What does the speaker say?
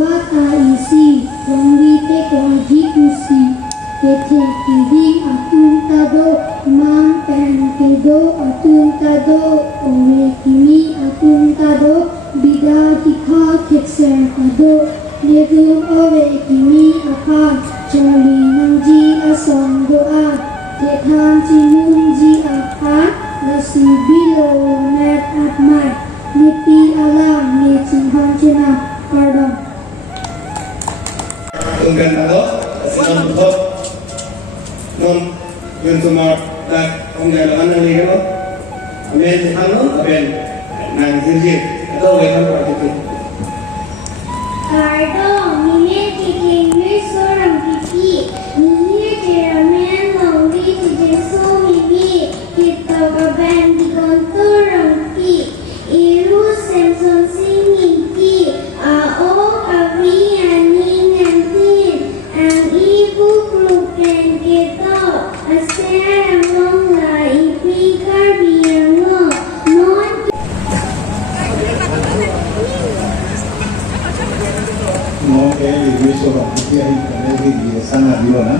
bata isi wangi te kwaji kusi kete kiding atum tado mang pen kedo atum tado owe kimi atum tado bida tikha kekser tado nedum owe kimi akha chali nangji asong doa tethan chinung ji akha nasi bilo net atmai nipi alam ne chinhan chena pardon Tunggan tado sinam thop nom yun tumar dak penggalangan yang lihat amen halo amen nang sirji atau wekan parti Kardo mine kiking ni sorang kiki ni jeramen longi tujeso mibi kita kaban di kontorang ki iru semson singing ki ao kawi aning antin ang ibu kluken kita aser among la ipi karbiang mo non no que viso la que hay que sangat di mana